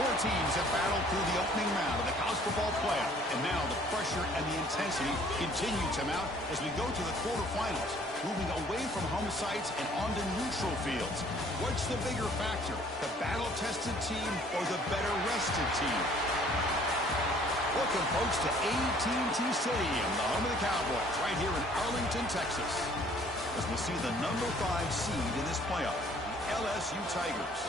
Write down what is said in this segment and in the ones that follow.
Four teams have battled through the opening round of the college football playoff, and now the pressure and the intensity continue to mount as we go to the quarterfinals, moving away from home sites and onto neutral fields. What's the bigger factor, the battle-tested team or the better-rested team? Welcome, folks, to AT&T Stadium, the home of the Cowboys, right here in Arlington, Texas, as we see the number 5 seed in this playoff, the LSU Tigers,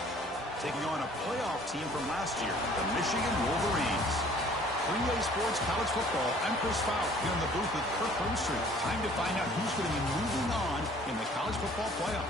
taking on a playoff team from last year, the Michigan Wolverines. Three-way sports college football. I'm Chris Fowler here in the booth with Kirk Herbstreit. Time to find out who's going to be moving on in the college football playoff.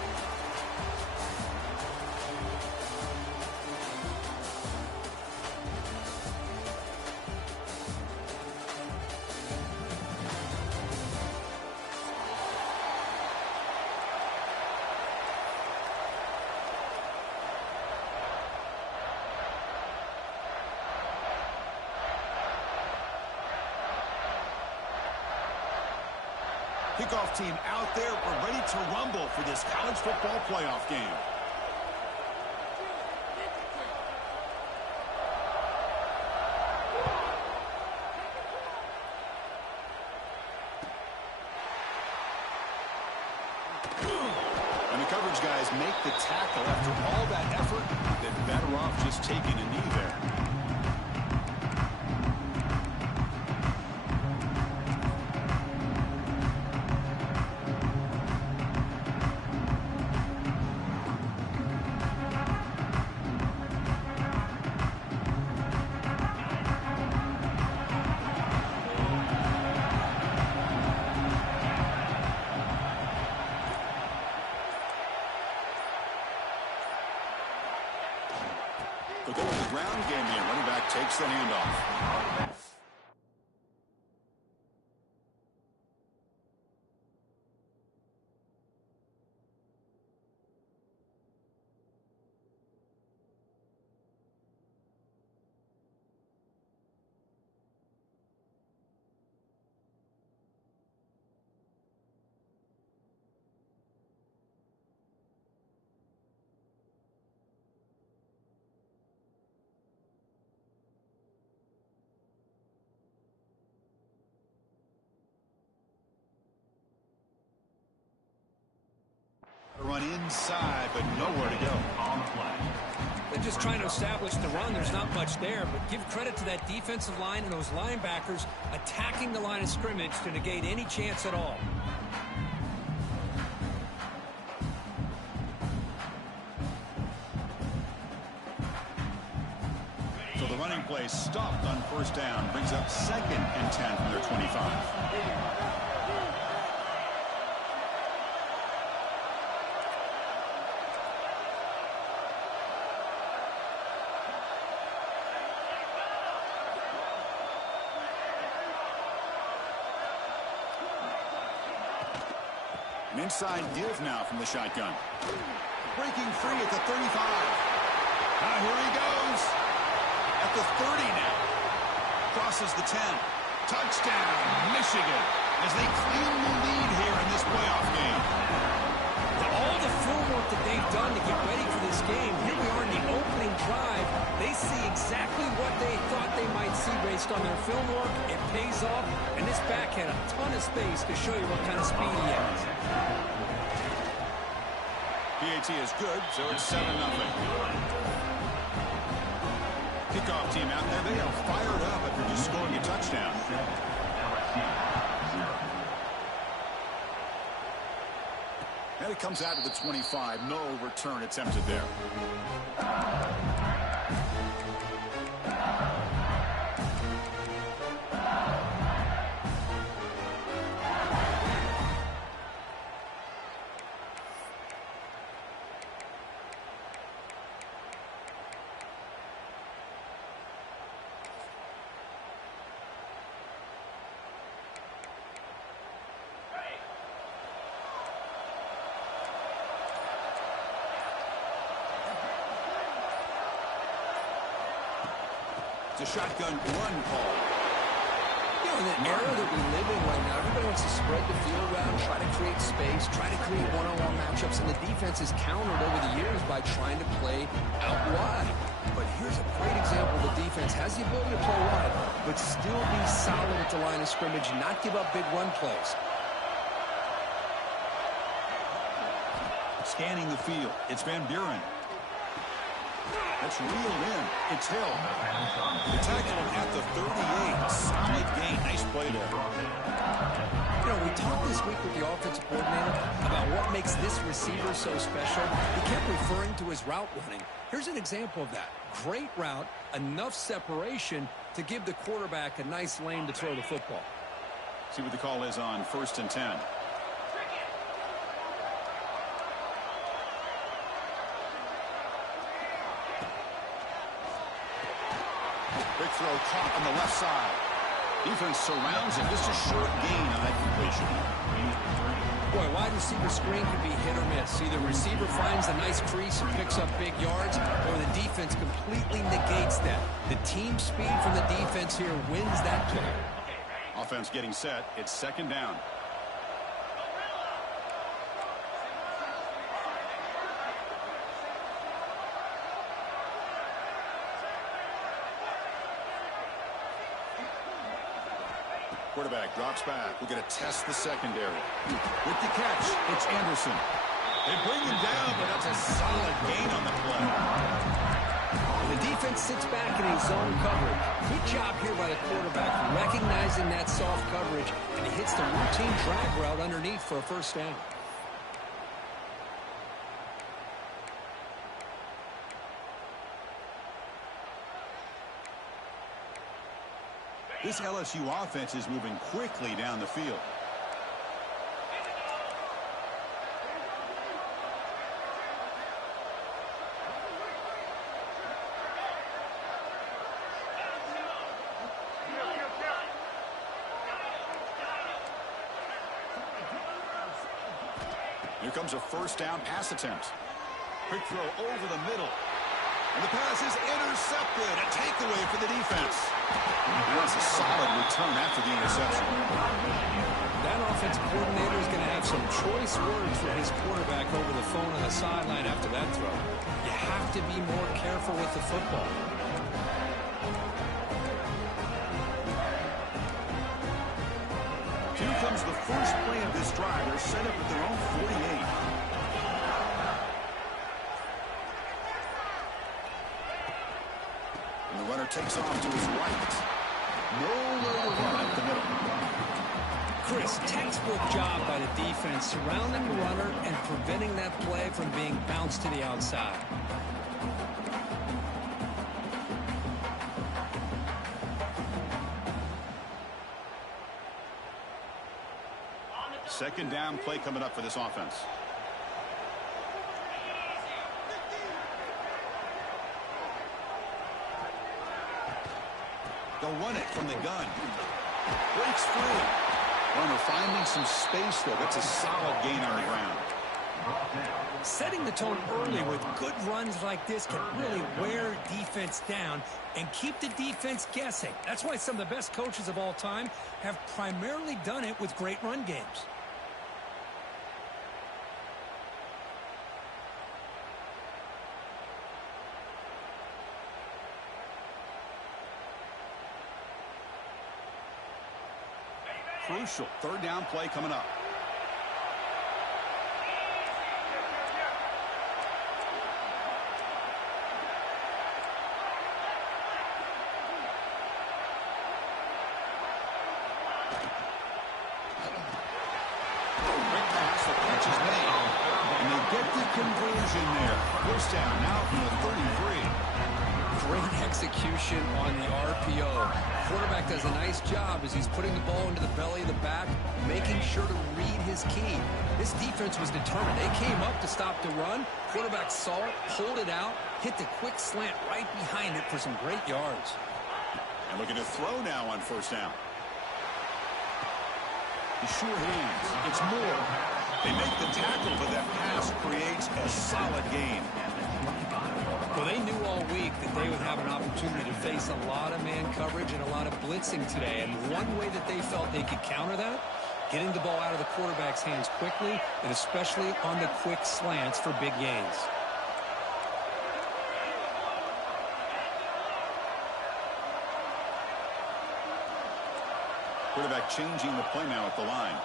Kickoff team out there. We're ready to rumble for this college football playoff game. And the coverage guys make the tackle after all that effort. They're better off just taking a knee there. They'll go with the ground game here. Running back takes the handoff. Run inside, but nowhere to go on the play. They're just trying to establish the run. There's not much there, but give credit to that defensive line and those linebackers attacking the line of scrimmage to negate any chance at all. So the running play stopped on first down, brings up 2nd and 10 from their 25. An inside give now from the shotgun. Breaking free at the 35. Now here he goes. At the 30 now. Crosses the 10. Touchdown, Michigan, as they claim the lead here in this playoff game. All the film work that they've done to get ready for this game, here we are in the opening drive. They see exactly what they thought they might see based on their film work. It pays off, and this back had a ton of space to show you what kind of speed he has. PAT is good, so it's 7-0. Kickoff team out there, they are fired up after just scoring a touchdown. And it comes out to the 25. No return attempted there. A shotgun run call. You know, in the era that we live in right now, everybody wants to spread the field around, try to create space, try to create one-on-one matchups, and the defense has countered over the years by trying to play out wide. But here's a great example defense has the ability to play wide, but still be solid at the line of scrimmage and not give up big run plays. Scanning the field, it's Van Buren. That's reeled in. It's Hill. The tackle at the 38. Solid gain. Nice play there. You know, we talked this week with the offensive coordinator about what makes this receiver so special. He kept referring to his route running. Here's an example of that. Great route, enough separation to give the quarterback a nice lane to throw the football. See what the call is on 1st and 10. Big throw caught on the left side. Defense surrounds it. Just a short gain on that completion. Boy, wide receiver screen can be hit or miss. Either receiver finds a nice crease and picks up big yards, or the defense completely negates that. The team speed from the defense here wins that play. Offense getting set. It's 2nd down. Quarterback drops back. We're going to test the secondary. With the catch, it's Anderson. They bring him down, but that's a solid gain on the play. The defense sits back in a zone coverage. Good job here by the quarterback, recognizing that soft coverage, and he hits the routine drag route underneath for a 1st down. This LSU offense is moving quickly down the field. Here comes a 1st down pass attempt. Quick throw over the middle. And the pass is intercepted. A takeaway for the defense. And that's a solid return after the interception. That offensive coordinator is going to have some choice words for his quarterback over the phone on the sideline after that throw. You have to be more careful with the football. Here comes the first play of this drive. They're set up at their own 48. And the runner takes off to his right. Nowhere to run up the middle. Chris, textbook job by the defense surrounding the runner and preventing that play from being bounced to the outside. Second down play coming up for this offense. They'll run it from the gun. Breaks free. Runner finding some space, though. That's a solid gain on the ground. Setting the tone early with good runs like this can really wear defense down and keep the defense guessing. That's why some of the best coaches of all time have primarily done it with great run games. Crucial 3rd down play coming up. Quick pass, the catch is made. And they get the conversion there. 1st down now from the 33. Great execution on the RPO. Quarterback does a nice job as he's putting the ball into the belly of the back, making sure to read his key. This defense was determined. They came up to stop the run. Quarterback saw it, pulled it out, hit the quick slant right behind it for some great yards. And looking to throw now on 1st down. The sure hands. It's Moore. They make the tackle, but that pass creates a solid gain. Well, they knew all week that they would have an opportunity to face a lot of man coverage and a lot of blitzing today. And one way that they felt they could counter that, getting the ball out of the quarterback's hands quickly, and especially on the quick slants for big gains. Quarterback changing the play now at the line.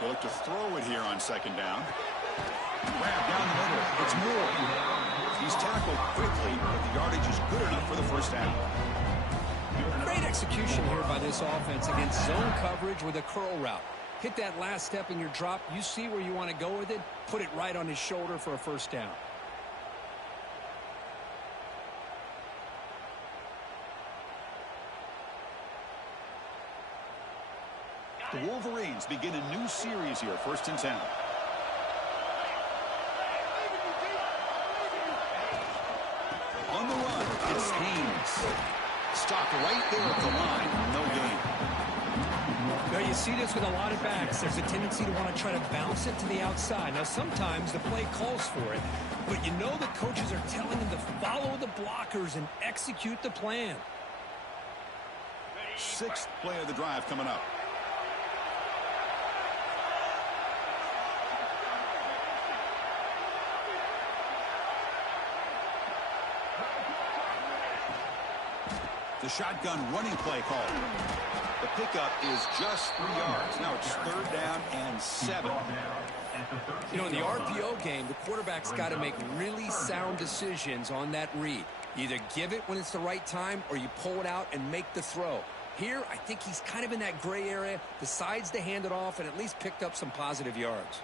They look to throw it here on second down. Grab down the middle. It's Moore. He's tackled quickly, but the yardage is good enough for the first down. Great execution here by this offense against zone coverage with a curl route. Hit that last step in your drop. You see where you want to go with it. Put it right on his shoulder for a first down. The Wolverines begin a new series here, 1st and 10. On the run, it's Haynes. Stopped right there at the line. No gain. Now you see this with a lot of backs. There's a tendency to want to try to bounce it to the outside. Now sometimes the play calls for it, but you know the coaches are telling them to follow the blockers and execute the plan. 6th play of the drive coming up. The shotgun running play called. The pickup is just 3 yards. Now it's 3rd down and 7. You know, in the RPO game, the quarterback's got to make really sound decisions on that read. Either give it when it's the right time or you pull it out and make the throw. Here, I think he's kind of in that gray area, decides to hand it off and at least picked up some positive yards.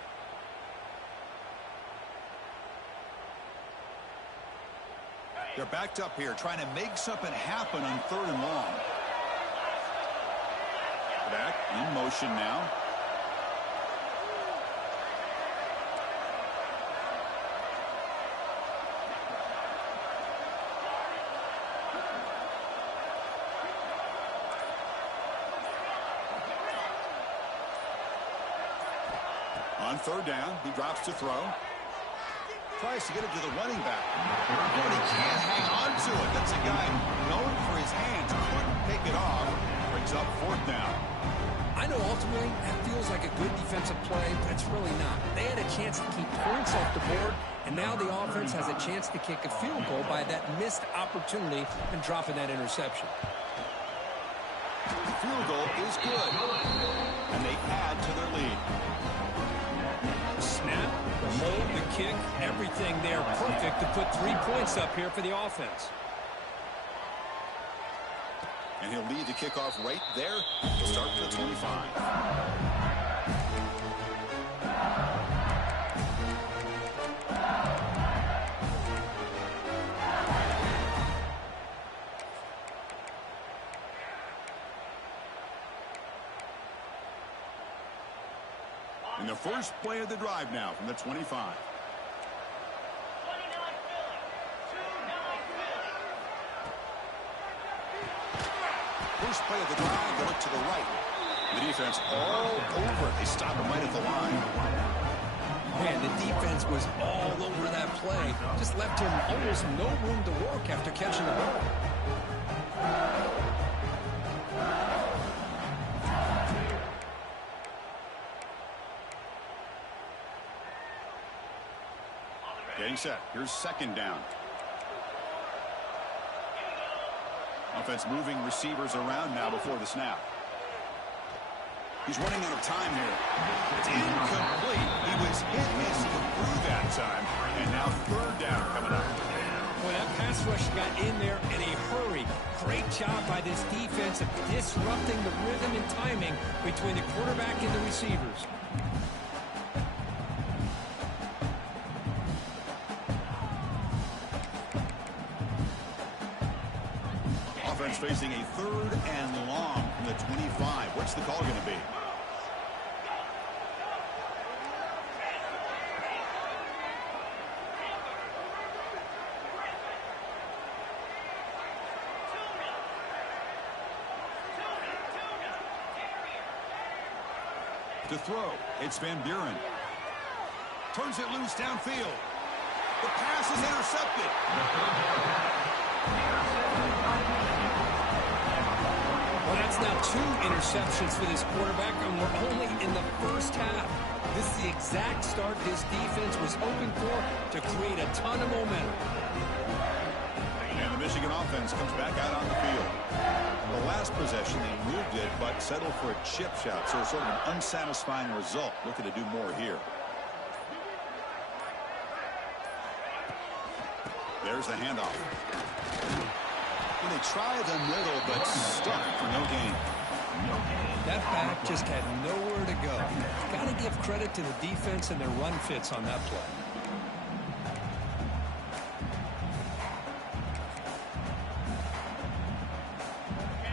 They're backed up here, trying to make something happen on 3rd and long. Back in motion now. On 3rd down, he drops to throw. Tries to get it to the running back. But he can't hang on to it. That's a guy known for his hands. Couldn't pick it off. Brings up 4th down. I know ultimately that feels like a good defensive play, but it's really not. They had a chance to keep points off the board, and now the offense has a chance to kick a field goal by that missed opportunity and dropping that interception. The field goal is good, and they add to their lead. Snap, the hold, the kick, everything there perfect to put 3 points up here for the offense. And he'll lead the kickoff right there to start to the 25. In the first play of the drive now from the 25. First play of the drive, they look to the right. The defense all over. They stop him right at the line. Man, the defense was all over that play. Just left him almost no room to work after catching the ball. Getting set. Here's 2nd down. Offense moving receivers around now before the snap. He's running out of time here. It's incomplete. He was hit as he threw that time. And now 3rd down coming up. Well, that pass rush got in there in a hurry. Great job by this defense of disrupting the rhythm and timing between the quarterback and the receivers. Offense facing a 3rd and long from the 25. What's the call going to be? To throw, it's Van Buren. Turns it loose downfield. The pass is intercepted. Well, that's now 2 interceptions for this quarterback, and we're only in the first half. This is the exact start this defense was hoping for to create a ton of momentum. And the Michigan offense comes back out on the field. The last possession, they moved it, but settled for a chip shot. So sort of an unsatisfying result. Looking to do more here. There's the handoff. And they try the middle, but stuck for no gain. That back just had nowhere to go. Got to give credit to the defense and their run fits on that play.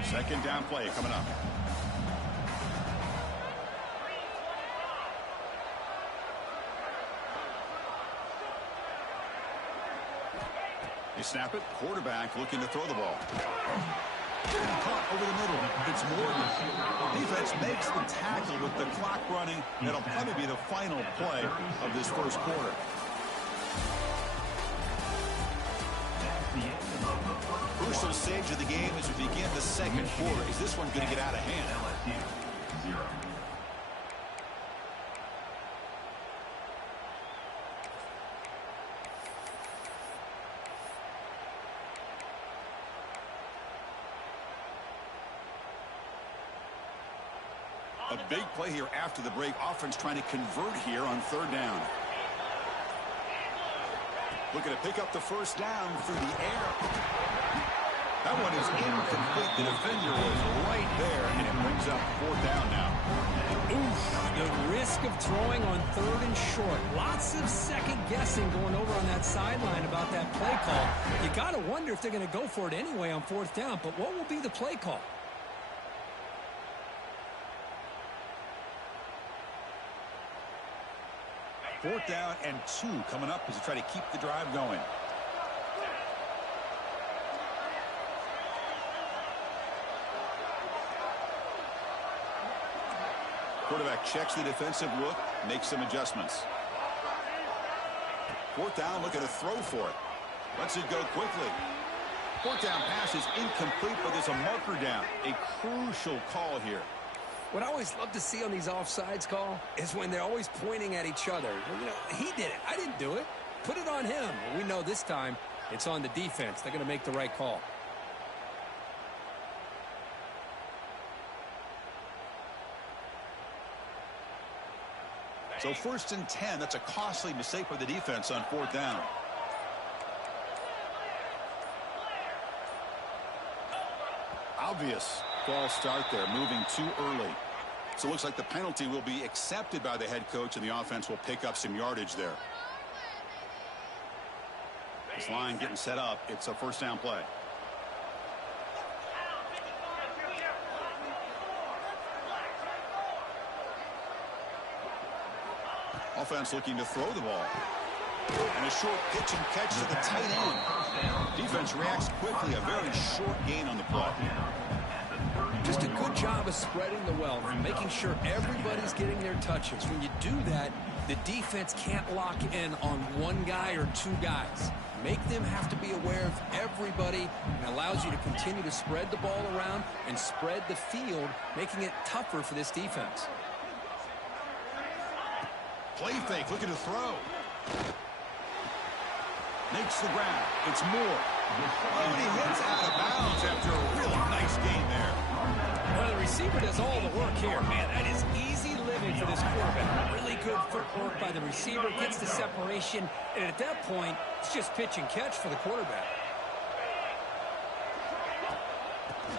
Second down play coming up. They snap it. Quarterback looking to throw the ball. Caught over the middle. It's Morgan. Defense makes the tackle with the clock running. That'll probably be the final play of this first quarter. Crucial stage of the game as we begin the second quarter. Is this one going to get out of hand? LSU 0. A big play here after the break. Offense trying to convert here on third down. Looking to pick up the first down through the air. That one is incomplete. The defender was right there, and it brings up fourth down now. Oof, the risk of throwing on third and short. Lots of second guessing going over on that sideline about that play call. You got to wonder if they're going to go for it anyway on fourth down, but what will be the play call? Fourth down and 2 coming up as they try to keep the drive going. Quarterback checks the defensive look, makes some adjustments. Fourth down, looking to throw for it. Lets it go quickly. Fourth down pass is incomplete, but there's a marker down. A crucial call here. What I always love to see on these offsides call is when they're always pointing at each other. You know, he did it. I didn't do it. Put it on him. We know this time it's on the defense. They're going to make the right call. So first and 10. That's a costly mistake by the defense on fourth down. Obvious false start there, moving too early. So it looks like the penalty will be accepted by the head coach, and the offense will pick up some yardage there. This line getting set up. It's a first down play. Offense looking to throw the ball. And a short pitch and catch to the tight end. Defense reacts quickly. A very short gain on the play. Just a good job of spreading the wealth, making sure everybody's getting their touches. When you do that, the defense can't lock in on one guy or two guys. Make them have to be aware of everybody, and allows you to continue to spread the ball around and spread the field, making it tougher for this defense. Play fake, looking to throw. Makes the ground. It's Moore. Oh, and he hits out of bounds after a really nice gain there. Well, the receiver does all the work here. Man, that is easy living for this quarterback. Really good footwork by the receiver, gets the separation, and at that point, it's just pitch and catch for the quarterback.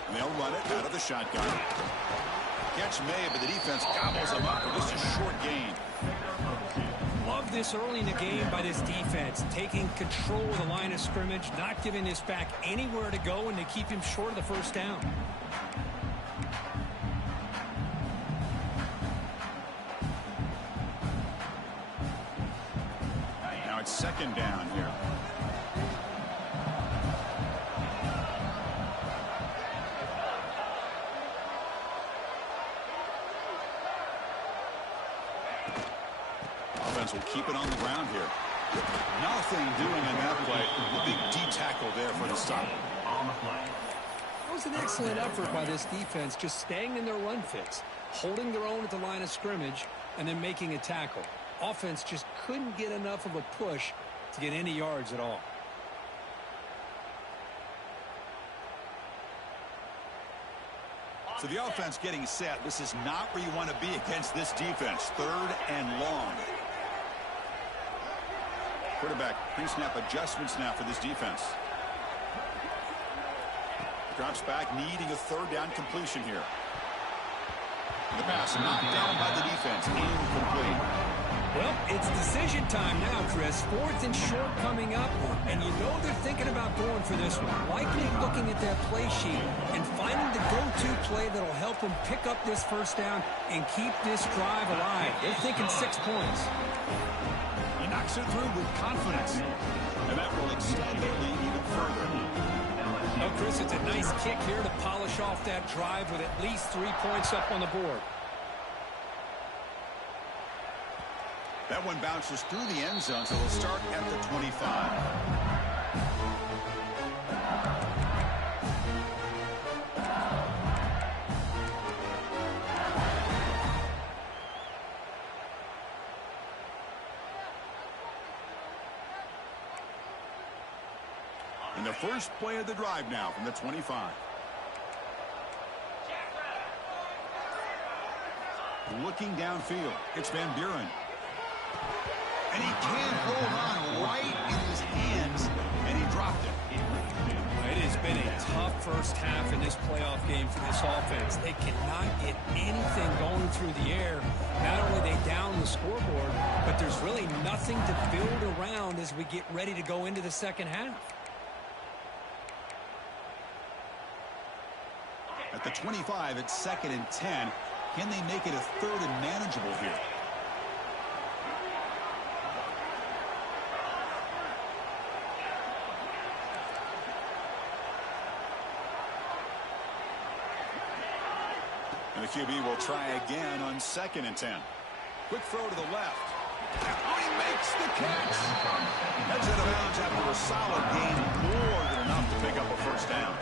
And they'll run it out of the shotgun. Catch made, but the defense gobbles him up for just a short gain. Love this early in the game by this defense, taking control of the line of scrimmage, not giving this back anywhere to go, and they keep him short of the first down. Now it's second down here. Offense will keep it on the ground here. Nothing doing in that play. A big D tackle there for the stop. That was an excellent effort by this defense, just staying in their run fits, holding their own at the line of scrimmage, and then making a tackle. Offense just couldn't get enough of a push to get any yards at all. So the offense getting set. This is not where you want to be against this defense. 3rd and long. Quarterback pre-snap adjustments now for this defense. Drops back, needing a 3rd down completion here. The pass knocked down by the defense. Incomplete. Well, it's decision time now, Chris. 4th and short coming up, and you know they're thinking about going for this one. Likely looking at that play sheet and finding the go-to play that'll help them pick up this 1st down and keep this drive alive. They're thinking 6 points. He knocks it through with confidence, and that will extend their lead even further. Oh, Chris, it's a nice kick here to polish off that drive with at least 3 points up on the board. That one bounces through the end zone, so they'll start at the 25. And the first play of the drive now from the 25. Looking downfield, it's Van Buren. And he can't hold on right in his hands, and he dropped it. It has been a tough first half in this playoff game for this offense. They cannot get anything going through the air. Not only they down the scoreboard, but there's really nothing to build around as we get ready to go into the second half. At the 25, it's 2nd and 10. Can they make it a 3rd and manageable here? And the QB will try again on 2nd and 10. Quick throw to the left. Oh, he makes the catch. Heads out of bounds after a solid gain, more than enough to pick up a 1st down.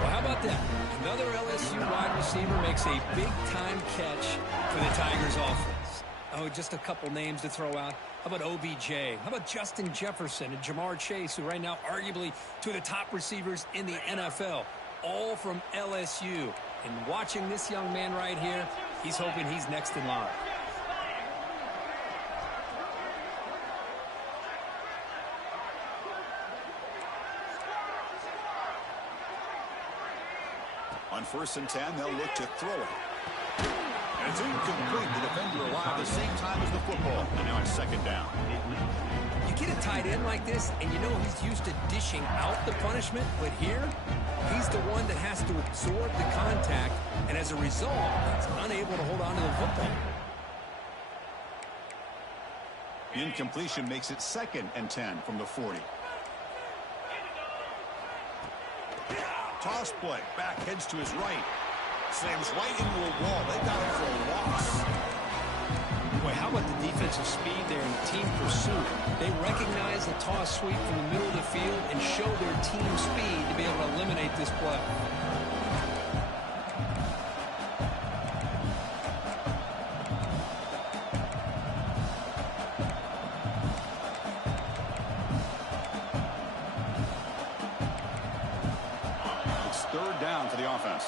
Well, how about that? Another LSU wide receiver makes a big-time catch for the Tigers offense. Oh, just a couple names to throw out. How about OBJ? How about Justin Jefferson and Jamar Chase, who right now arguably two of the top receivers in the NFL, all from LSU. And watching this young man right here, he's hoping he's next in line. On 1st and 10, they'll look to throw it. And it's incomplete. The defender alive the same time as the football. And now it's 2nd down. You get a tight end like this, and you know he's used to dishing out the punishment. But here, he's the one that has to absorb the contact. And as a result, he's unable to hold on to the football. Incompletion makes it 2nd and 10 from the 40. Toss play. Back heads to his right. Slams right into a wall. They got him for a loss. Boy, how about the defensive speed there in team pursuit? They recognize the toss sweep from the middle of the field and show their team speed to be able to eliminate this play. It's 3rd down for the offense.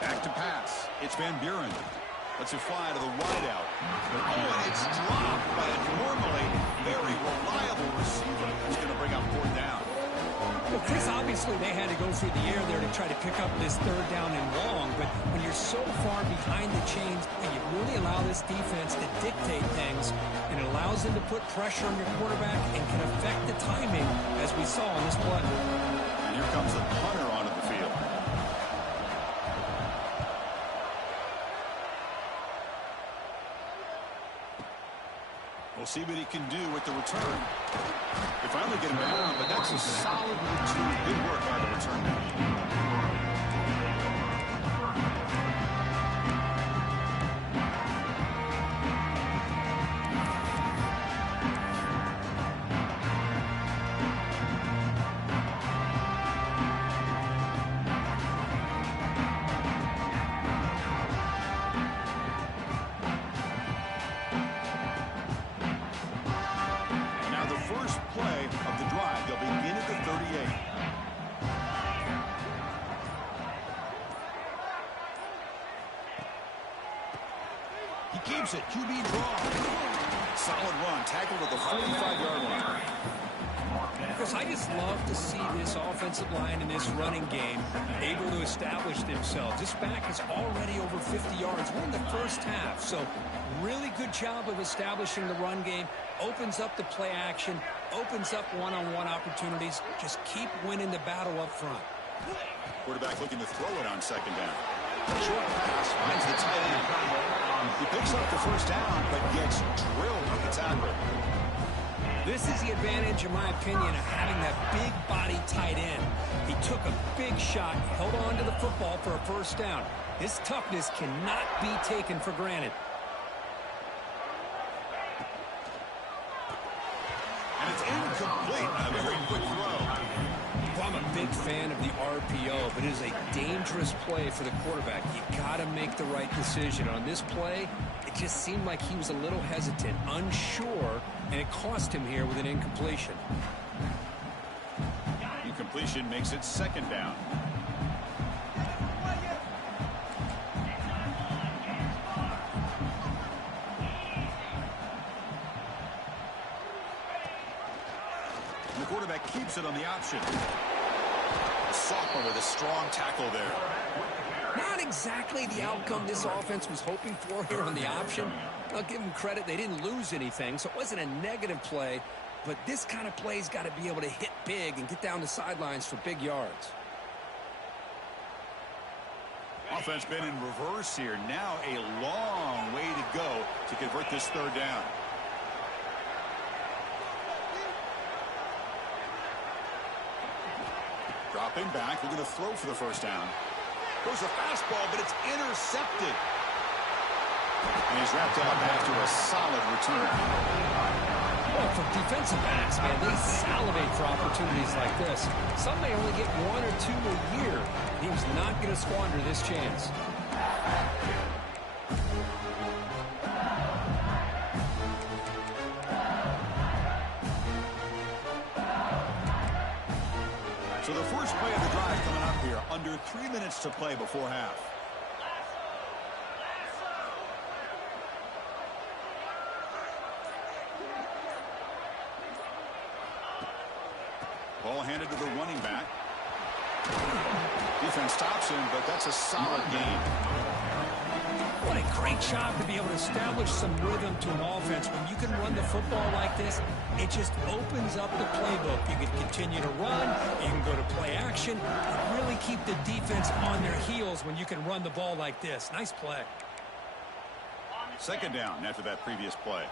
Back to pass. It's Van Buren. Lets it fly to the wideout. Oh, and it's dropped by a normally very reliable receiver who's going to bring up 4th down. Well, Chris, obviously they had to go through the air there to try to pick up this 3rd down and long, but when you're so far behind the chains, you really allow this defense to dictate things, and it allows them to put pressure on your quarterback and can affect the timing, as we saw in this play. And here comes the punter onto the field. We'll see what he can do with the return. They finally get him down, but that's a solid routine. Good work by the return man. keeps it. QB draw. Solid run. Tackled at the 45-yard line. Chris, I just love to see this offensive line in this running game able to establish themselves. This back is already over 50 yards. We're in the first half, so really good job of establishing the run game. Opens up the play action, opens up one-on-one opportunities. Just keep winning the battle up front. Quarterback looking to throw it on second down. Short pass finds the tight end. He picks up the first down, but gets drilled with the tackle. This is the advantage, in my opinion, of having that big body tight end. He took a big shot, held on to the football for a first down. His toughness cannot be taken for granted. And it's incomplete. A very quick throw. Well, I'm a big fan of the RPO, but it is a dangerous play for the quarterback. You got to make the right decision. On this play, it just seemed like he was a little hesitant, unsure, and it cost him here with an incompletion. Incompletion makes it second down. And the quarterback keeps it on the option. Sophomore with a strong tackle there. Not exactly the outcome this offense was hoping for here on the option. I'll give them credit. They didn't lose anything, so it wasn't a negative play. But this kind of play's got to be able to hit big and get down the sidelines for big yards. Offense been in reverse here. Now a long way to go to convert this third down. Dropping back, looking to throw for the first down. Goes a fastball, but it's intercepted. And he's wrapped up after a solid return. Well, for defensive backs, man, they salivate for opportunities like this. Some may only get one or two a year. He was not going to squander this chance. So the first play of the drive coming up here. Under 3 minutes to play before half. Ball handed to the running back. Defense stops him, but that's a solid gain. What a great job to be able to establish some rhythm to an offense. When you can run the football like this, it just opens up the playbook. You can continue to run, you can go to play action, and really keep the defense on their heels when you can run the ball like this. Nice play. Second down after that previous play.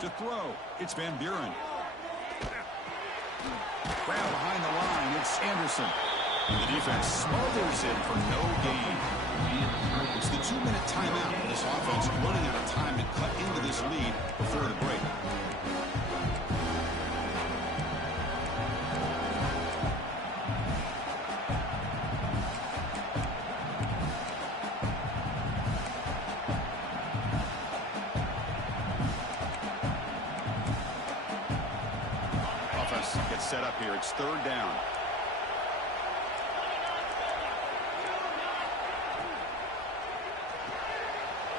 To throw, it's Van Buren. Grab behind the line, it's Anderson. And the defense smothers it for no gain. It's the 2-minute timeout. This offense running out of time to cut into this lead before the break. Gets set up here. It's third down.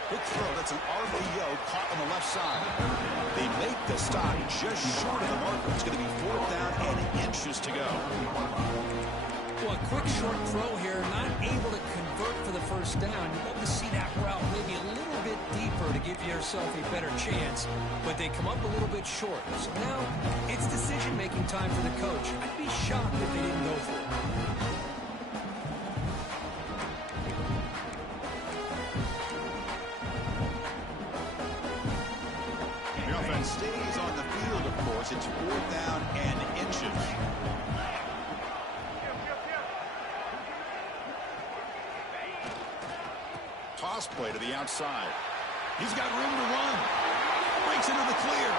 Quick throw. That's an RPO caught on the left side. They make the stop just short of the marker. It's going to be fourth down and inches to go. Well, a quick short throw here, not able to convert for the first down. You'd love to see that route maybe a little bit deeper to give yourself a better chance, but they come up a little bit short. So now it's decision-making time for the coach. I'd be shocked if they didn't go for it. The offense stays on the field, of course. It's fourth down and inches. Toss play to the outside. He's got room to run. Breaks into the clear.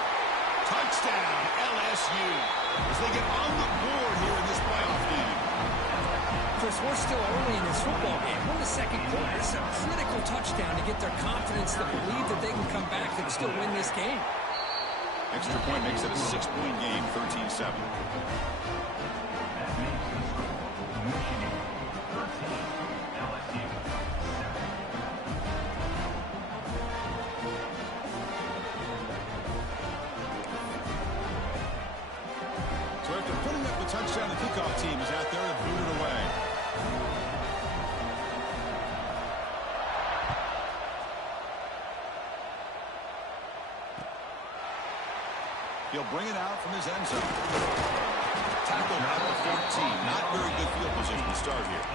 Touchdown, LSU. As they get on the board here in this playoff game. Chris, we're still early in this football game. We're in the second quarter. It's a critical touchdown to get their confidence to believe that they can come back and still win this game. Extra point makes it a 6-point game, 13-7. So after putting up the touchdown, the kickoff team is out there to boot it away. He'll bring it out from his end zone. Tackled at the 14. Not very good field position to start here.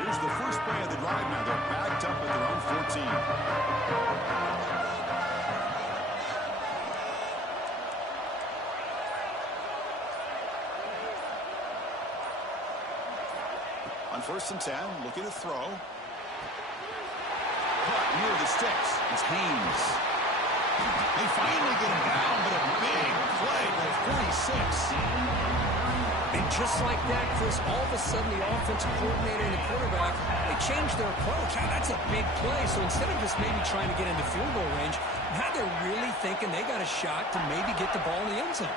Here's the first play of the drive now. They're backed up at their own 14. On 1st and 10, looking to throw. But near the sticks, it's Haynes. They finally get him down, but a big play for 46. And just like that, Chris, all of a sudden the offensive coordinator and the quarterback, they changed their approach. That's a big play. So instead of just maybe trying to get into field goal range, now they're really thinking they got a shot to maybe get the ball in the end zone.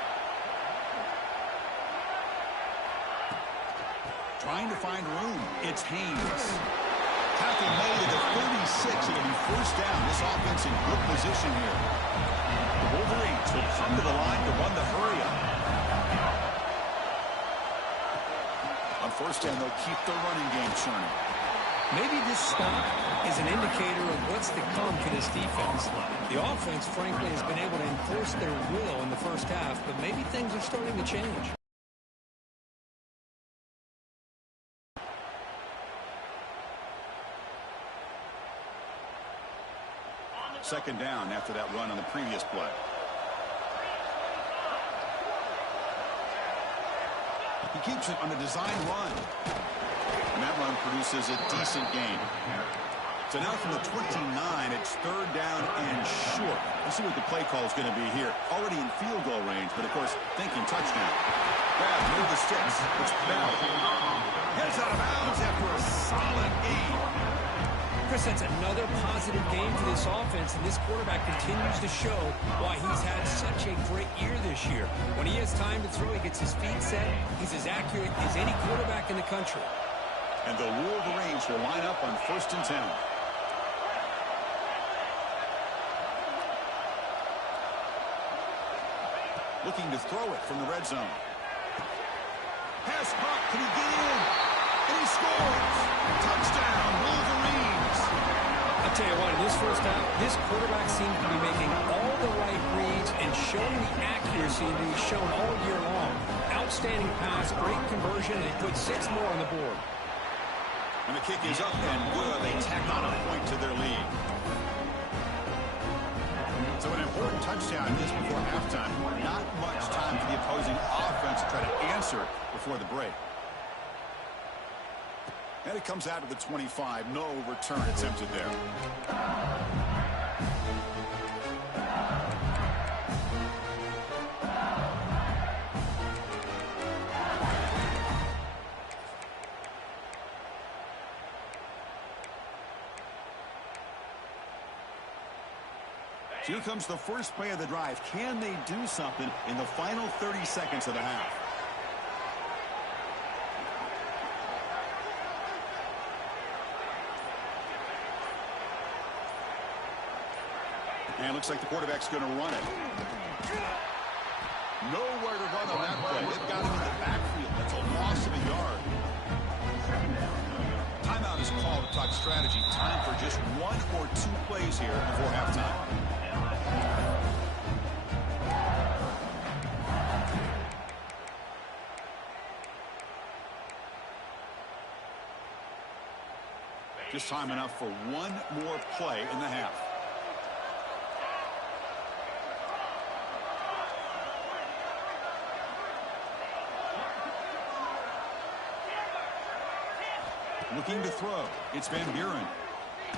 Trying to find room. It's Haynes. Tackle made at the 36. It'll be first down. This offense in good position here. The Wolverines will come to the line to run the hurry up. On 1st down, they'll keep their running game churning. Maybe this stop is an indicator of what's to come for this defense. The offense, frankly, has been able to enforce their will in the first half, but maybe things are starting to change. Second down after that run on the previous play. He keeps it on the design run. And that run produces a decent gain. So now from the 29, it's 3rd down and short. Let's see what the play call is going to be here. Already in field goal range, but of course, thinking touchdown. Grab near the sticks. It's Bell. Heads out of bounds after a solid gain. Chris, that's another positive game for this offense, and this quarterback continues to show why he's had such a great year this year. When he has time to throw, he gets his feet set. He's as accurate as any quarterback in the country. And the Wolverines will line up on 1st and 10. Looking to throw it from the red zone. Pass caught. Can he get in? And he scores. Touchdown, Wolverines. I'll tell you what, in this first half, this quarterback seems to be making all the right reads and showing the accuracy that he's shown all year long. Outstanding pass, great conversion, and he put 6 more on the board. And the kick is up and good. They tack on a point to their lead. So an important touchdown is before halftime. Not much time for the opposing offense to try to answer before the break. And it comes out of the 25. No return attempted there. So here comes the first play of the drive. Can they do something in the final 30 seconds of the half? And it looks like the quarterback's going to run it. Nowhere to run on that play. They've got him in the backfield. That's a loss of a yard. Timeout is called to talk strategy. Time for just 1 or 2 plays here before halftime. Just time enough for 1 more play in the half. Looking to throw. It's Van Buren.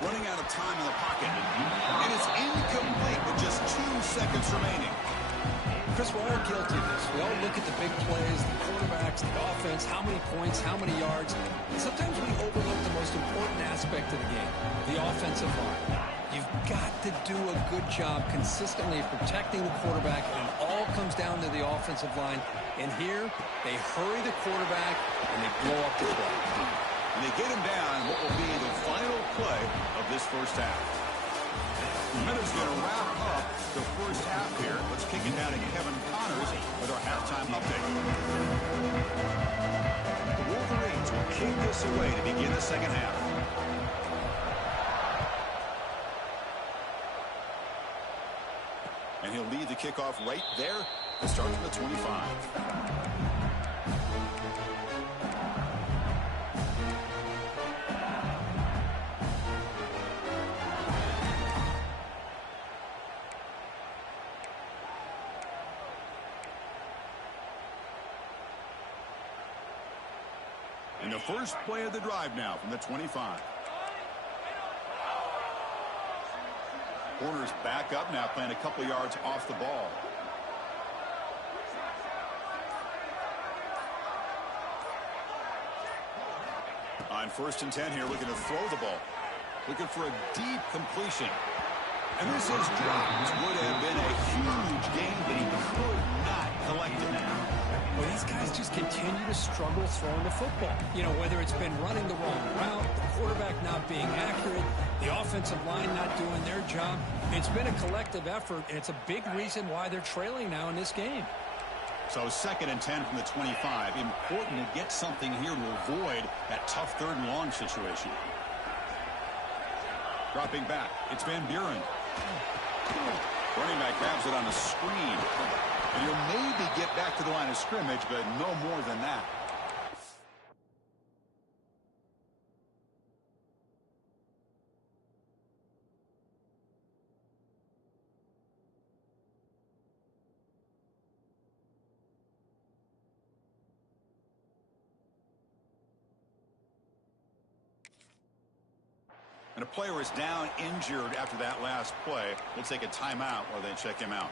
Running out of time in the pocket. And it's incomplete with just 2 seconds remaining. Chris, we're all guilty of this. We all look at the big plays, the quarterbacks, the offense, how many points, how many yards. And sometimes we overlook the most important aspect of the game, the offensive line. You've got to do a good job consistently protecting the quarterback, and it all comes down to the offensive line. And here, they hurry the quarterback, and they blow up the play. And they get him down what will be the final play of this first half. And is going to wrap up the first half here. Let's kick it down to Kevin Connors with our halftime update. The Wolverines will kick this away to begin the second half. And he'll lead the kickoff right there to start from the 25. And the first play of the drive now from the 25. Corners back up now, playing a couple yards off the ball. On 1st and 10 here, looking to throw the ball. Looking for a deep completion. And this is dropped. Would have been a huge gain, but he could not collect it. Well, these guys just continue to struggle throwing the football. You know, whether it's been running the wrong route, the quarterback not being accurate, the offensive line not doing their job. It's been a collective effort, and it's a big reason why they're trailing now in this game. So 2nd and 10 from the 25. Important to get something here to avoid that tough 3rd and long situation. Dropping back, it's Van Buren. Running back grabs it on the screen. And you'll maybe get back to the line of scrimmage, but no more than that. And a player is down injured after that last play. We'll take a timeout while they check him out.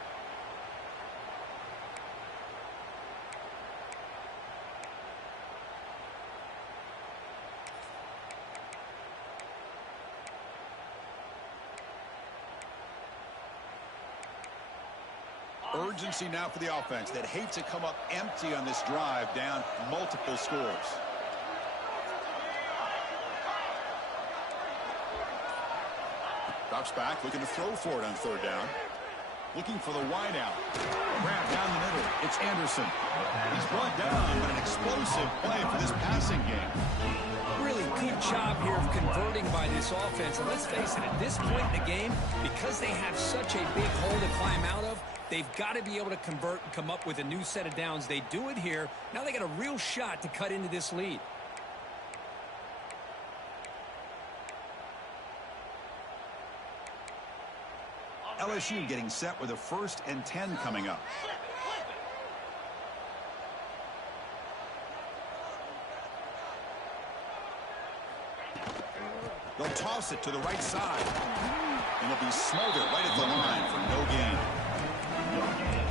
Urgency now for the offense that hate to come up empty on this drive, down multiple scores. Drops back, looking to throw for it on 3rd down. Looking for the wide out. Grab down the middle. It's Anderson. He's brought down, but an explosive play for this passing game. Really good job here of converting by this offense. And let's face it, at this point in the game, because they have such a big hole to climb out of, they've got to be able to convert and come up with a new set of downs. They do it here. Now they got a real shot to cut into this lead. LSU getting set with a 1st and 10 coming up. They'll toss it to the right side. And it'll be smothered right at the line for no gain.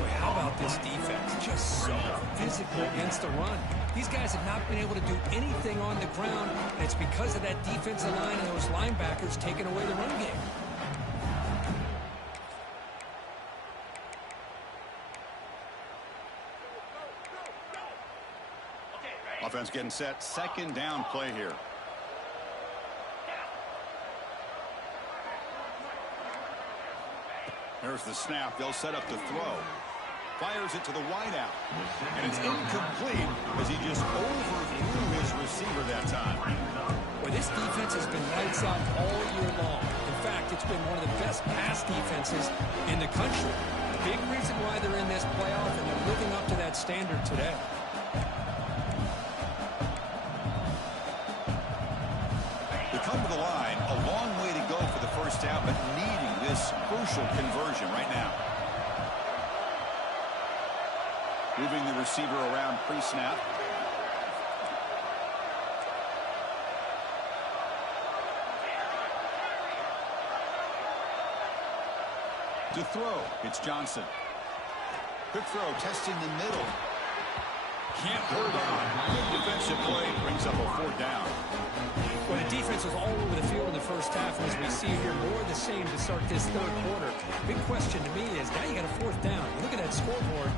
Boy, how about this defense? Just so physical against the run. These guys have not been able to do anything on the ground, and it's because of that defensive line and those linebackers taking away the run game. Offense getting set. 2nd down play here. There's the snap. They'll set up the throw. Fires it to the wideout. And it's incomplete as he just overthrew his receiver that time. Well, this defense has been lights out all year long. In fact, it's been one of the best pass defenses in the country. Big reason why they're in this playoff, and they're living up to that standard today. Come to the line, a long way to go for the first half, but needing this crucial conversion right now. Moving the receiver around pre-snap. To throw, it's Johnson. Quick throw, testing the middle. Can't hold on. Good defensive play brings up a 4th down. Well, the defense was all over the field in the first half, and as we see here, more of the same to start this 3rd quarter. Big question to me is, now you got a 4th down. You look at that scoreboard,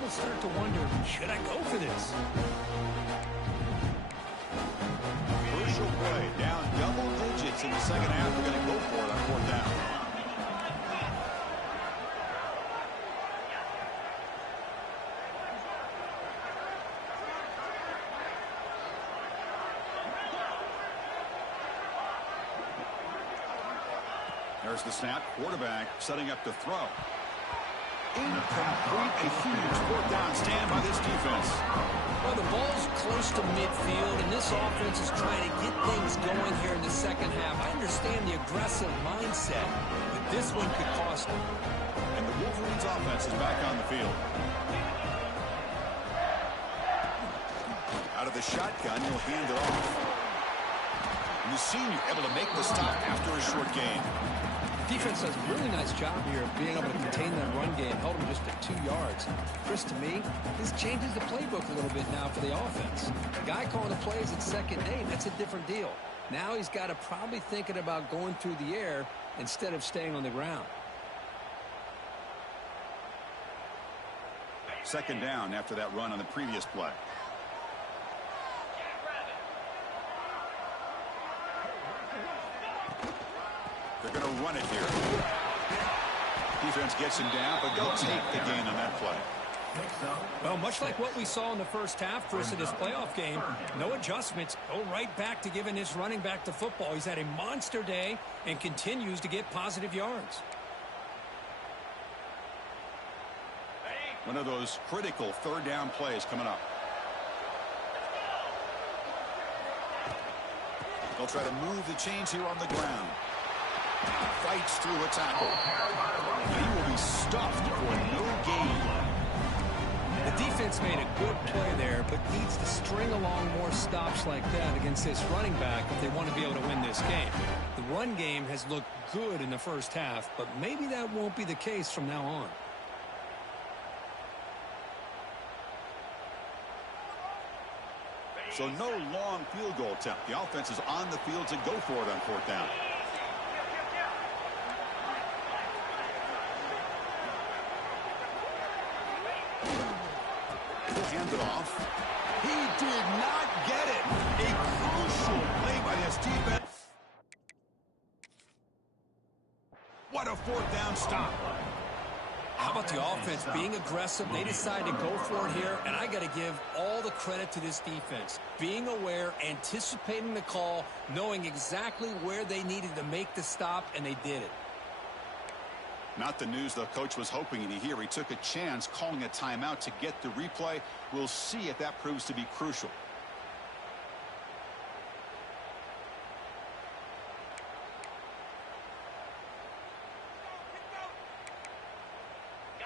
you'll start to wonder, should I go for this? Crucial play, down double digits in the second half. We're going to go for it on 4th down. There's the snap. Quarterback setting up to throw. Incomplete. A huge 4th down stand by this defense. Well, the ball's close to midfield, and this offense is trying to get things going here in the second half. I understand the aggressive mindset, but this one could cost them. And the Wolverines offense is back on the field. Out of the shotgun, he'll hand it off. And the senior able to make the stop after a short gain. Defense does a really nice job here of being able to contain that run game. Held him just at 2 yards. Chris, to me, this changes the playbook a little bit now for the offense. The guy calling the plays at 2nd and 8, that's a different deal. Now he's got to probably thinking about going through the air instead of staying on the ground. 2nd down after that run on the previous play. They're going to run it here. Defense gets him down, but they'll take the gain on that play. Well, much like what we saw in the first half, Chris, of this playoff game, no adjustments. Go right back to giving his running back the football. He's had a monster day and continues to get positive yards. One of those critical 3rd down plays coming up. They'll try to move the chains here on the ground. Fights through a tackle. He will be stuffed for no gain. The defense made a good play there, but needs to string along more stops like that against this running back if they want to be able to win this game. The run game has looked good in the first half, but maybe that won't be the case from now on. So no long field goal attempt. The offense is on the field to go for it on 4th down. Hand it off. He did not get it. A crucial play by this defense. What a 4th down stop. How about the offense being aggressive? They decide to go for it here, and I got to give all the credit to this defense. Being aware, anticipating the call, knowing exactly where they needed to make the stop, and they did it. Not the news the coach was hoping to hear. He took a chance calling a timeout to get the replay. We'll see if that proves to be crucial.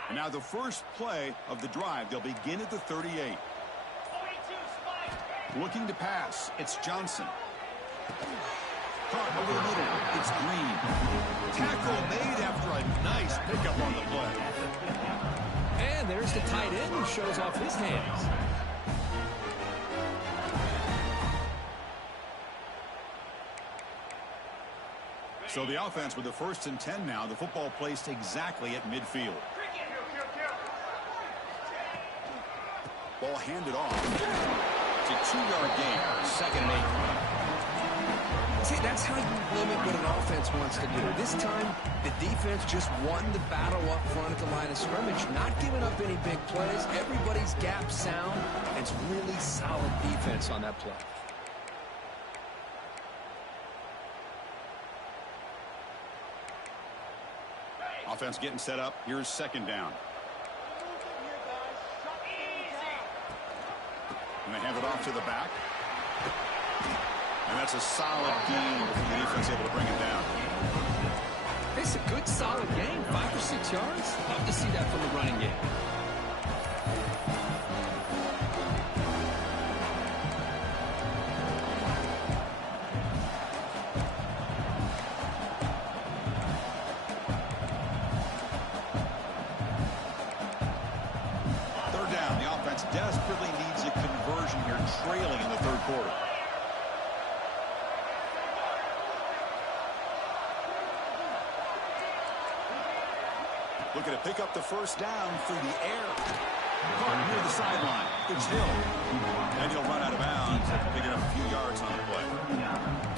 And now the first play of the drive. They'll begin at the 38. Looking to pass. It's Johnson. Caught over the middle. It's Green. Tackle made after a nice pickup on the play. And there's the tight end who shows off his hands. So the offense with the 1st and 10 now. The football placed exactly at midfield. Ball handed off. It's a 2-yard gain. 2nd and 8. See, that's how you limit what an offense wants to do. This time, the defense just won the battle up front at the line of scrimmage, not giving up any big plays. Everybody's gap sound. It's really solid defense on that play. Offense getting set up. Here's 2nd down. And they hand it off to the back. And that's a solid gain for the defense able to bring it down. It's a good, solid game. 5 or 6 yards. Love to see that from the running game. Desperately needs a quarter. Looking to pick up the first down through the air. Caught near the sideline. It's Hill. And he'll run out of bounds after picking up a few yards on the play.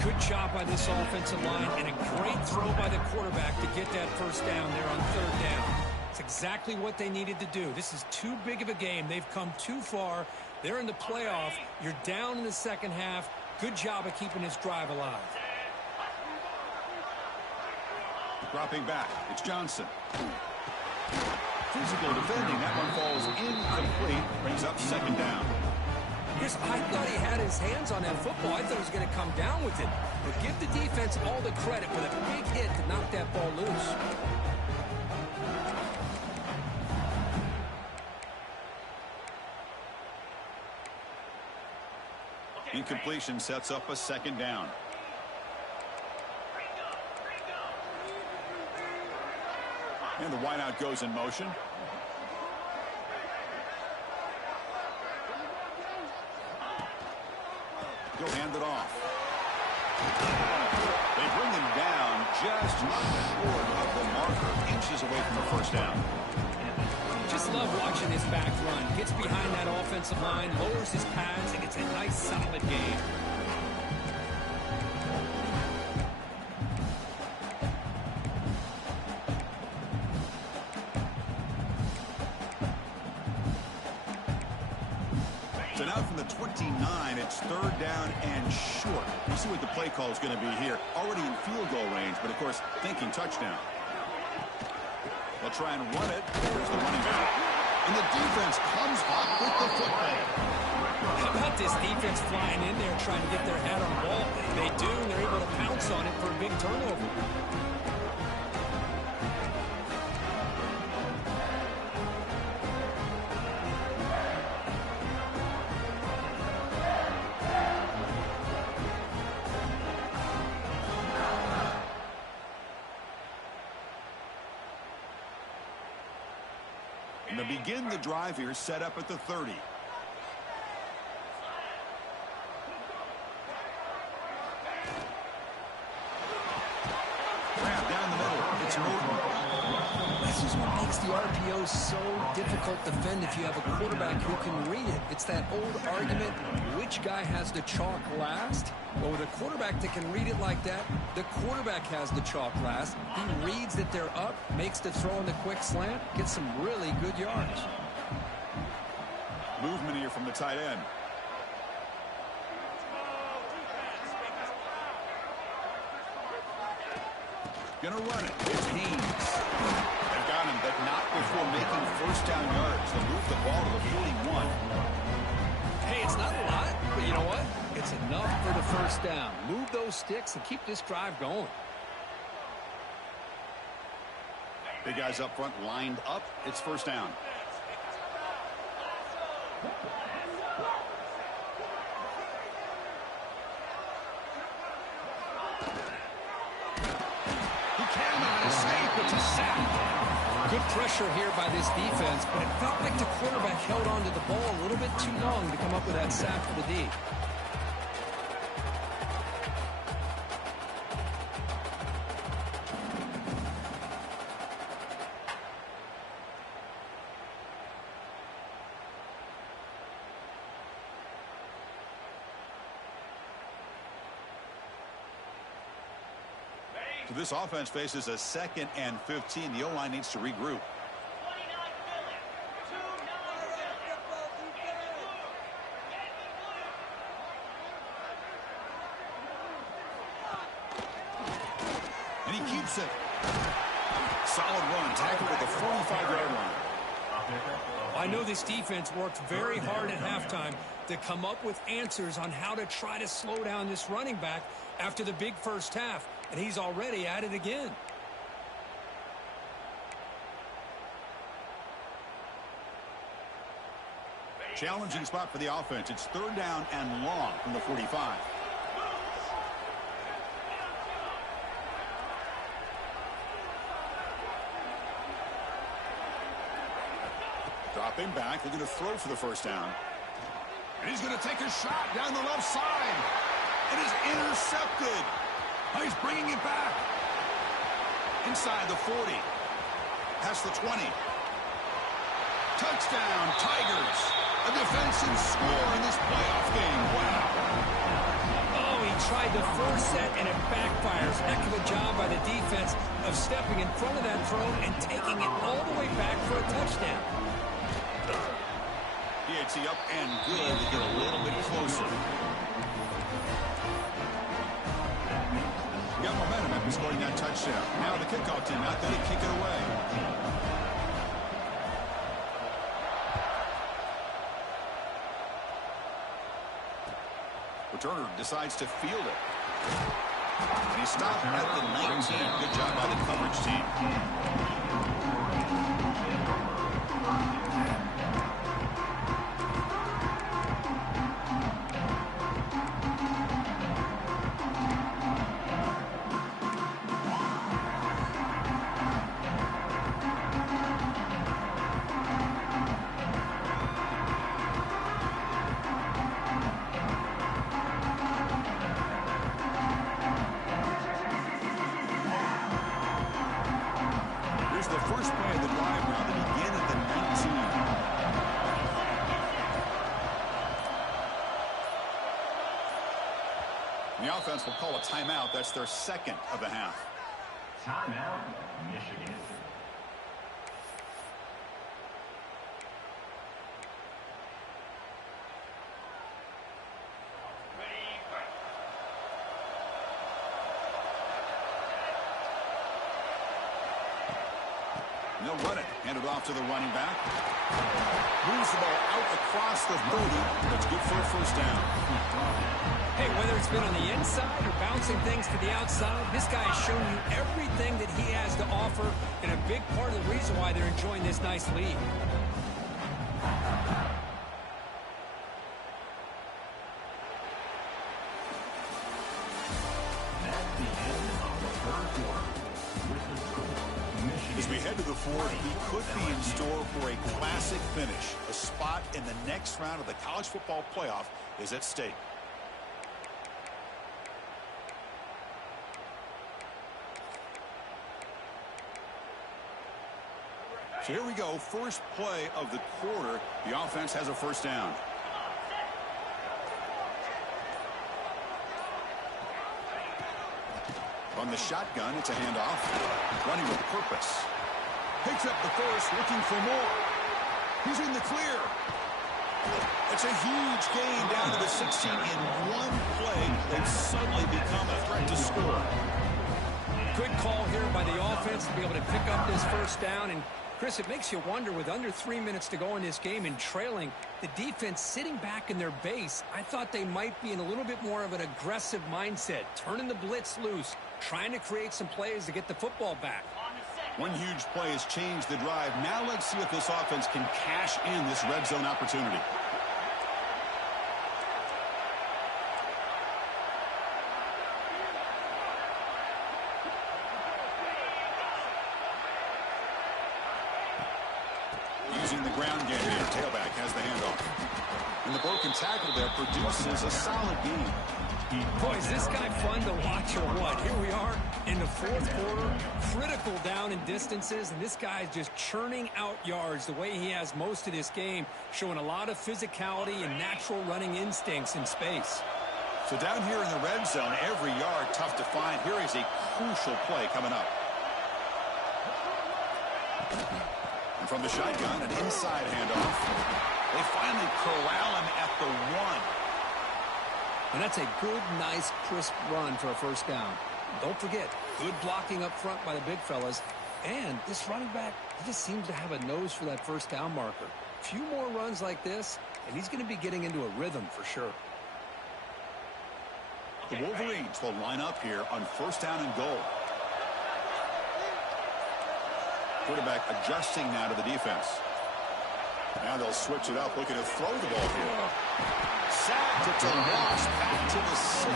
Good job by this offensive line and a great throw by the quarterback to get that first down there on third down. It's exactly what they needed to do. This is too big of a game. They've come too far. They're in the playoff. You're down in the second half. Good job of keeping this drive alive. Dropping back. It's Johnson. Physical defending. That one falls incomplete. Brings up second down. Yes, I thought he had his hands on that football. I thought he was going to come down with it. But give the defense all the credit for the big hit to knock that ball loose. Incompletion sets up a second down. And the wideout goes in motion. He'll hand it off. They bring him down just short of the marker, inches away from the first down. Just love watching his back run. Gets behind that offensive line, lowers his pads, and it's a nice, solid game. So now from the 29, it's third down and short. We'll see what the play call is going to be here. Already in field goal range, but of course, thinking touchdown. They'll try and run it. There's the running back. And the defense comes up with the football. How about this defense flying in there trying to get their head on the ball? They do, and they're able to pounce on it for a big turnover. And to begin the drive here, set up at the 30. Grab down the middle. It's moving. This is what makes the RPO so difficult to defend if you have a quarterback who can read it. It's that old argument, which guy has the chalk last? Well, with a quarterback that can read it like that, the quarterback has the chalk last. He reads that they're up, makes the throw in the quick slant, gets some really good yards. Movement here from the tight end. Gonna run it. It's Haynes. They've got him, but not before making first down yards. They move the ball to the 41. Hey, it's not a lot, but you know what? It's enough for the first down. Move those sticks and keep this drive going. Big guys up front lined up. It's first down. He cannot escape. It's a sack. Good pressure here by this defense, but it felt like the quarterback held on to the ball a little bit too long to come up with that sack for the D. So this offense faces a 2nd and 15. The O-line needs to regroup. And he keeps it. Solid run. Tackled at the 45-yard line. I know this defense worked very hard at halftime to come up with answers on how to try to slow down this running back after the big first half, and he's already at it again. Challenging spot for the offense. It's third down and long from the 45. Dropping back. They're going to throw for the first down. And he's going to take a shot down the left side. It is intercepted. Oh, he's bringing it back. Inside the 40. Past the 20. Touchdown, Tigers. A defensive score in this playoff game. Wow. Oh, he tried to force it, and it backfires. Heck of a job by the defense of stepping in front of that throw and taking it all the way back for a touchdown. DT up and good to get a little bit closer. Got momentum after scoring that touchdown. Now the kickoff team out there to kick it away. Returner decides to field it. And he stopped at the 19. Good job by the coverage team. The offense will call a timeout. That's their second of the half. Timeout, Michigan. They'll run it. Hand it off to the running back. Moves the ball out across the 30. That's good for a first down. Hey, whether it's been on the inside or bouncing things to the outside, this guy has shown you everything that he has to offer, and a big part of the reason why they're enjoying this nice lead. As we head to the fourth, we could be in store for a classic finish. A spot in the next round of the college football playoff is at stake. So here we go. First play of the quarter. The offense has a first down. On the shotgun, it's a handoff. Running with purpose. Picks up the first, looking for more. He's in the clear. It's a huge gain down to the 16 in one play. They've suddenly become a threat to score. Good call here by the offense to be able to pick up this first down. And Chris, it makes you wonder, with under 3 minutes to go in this game and trailing, the defense sitting back in their base, I thought they might be in a little bit more of an aggressive mindset, turning the blitz loose, trying to create some plays to get the football back. One huge play has changed the drive. Now let's see if this offense can cash in this red zone opportunity. Using the ground game here. Tailback has the handoff. And the broken tackle there produces a solid game. Boy, is this guy fun to watch or what? Here we are in the fourth quarter, critical down in distances, and this guy is just churning out yards the way he has most of this game, showing a lot of physicality and natural running instincts in space. So down here in the red zone, every yard tough to find. Here is a crucial play coming up. And from the shotgun, an inside handoff. They finally corral him at the 1. And that's a good, nice, crisp run for a first down. Don't forget, good blocking up front by the big fellas. And this running back, he just seems to have a nose for that first down marker. A few more runs like this, and he's going to be getting into a rhythm for sure. The Wolverines will line up here on first down and goal. Quarterback adjusting now to the defense. Now they'll switch it up, looking to throw the ball here. Sacked, it's a loss back to the 6.